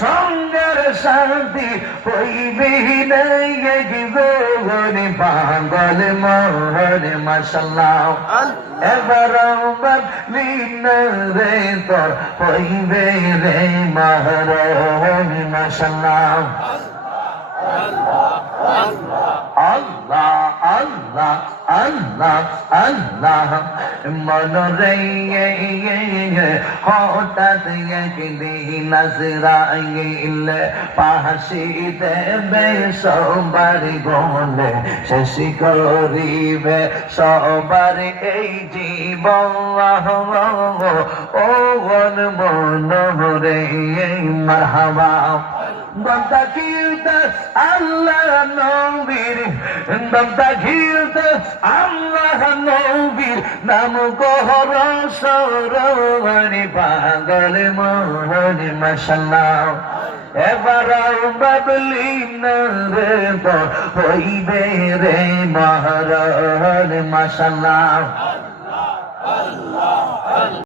সঙ্গের শান্তি হইবে নাই জীবন পাগল মোহন মাশাল্লাহ এবার আমার দিন রে তোর হইবে রে মহরম মাশাল্লাহ আল্লাহ আল্লাহ আল্লাহ আল্লাহ মনরে হঠাৎ একদিন আজরাইল পাশে দেবে সবার গলে শেষ করিবে সবার এই জীবন ও মনরে মারহাবা দমটা ঘিরতে আল্লাহ নবীর দমটা ঘিরতে আল্লাহ নবীর নাম কহর সরণি পাগল মোহন মাশাল্লাহ এবার বাবলি রে হইবে রে মহরণ মাশাল্লাহ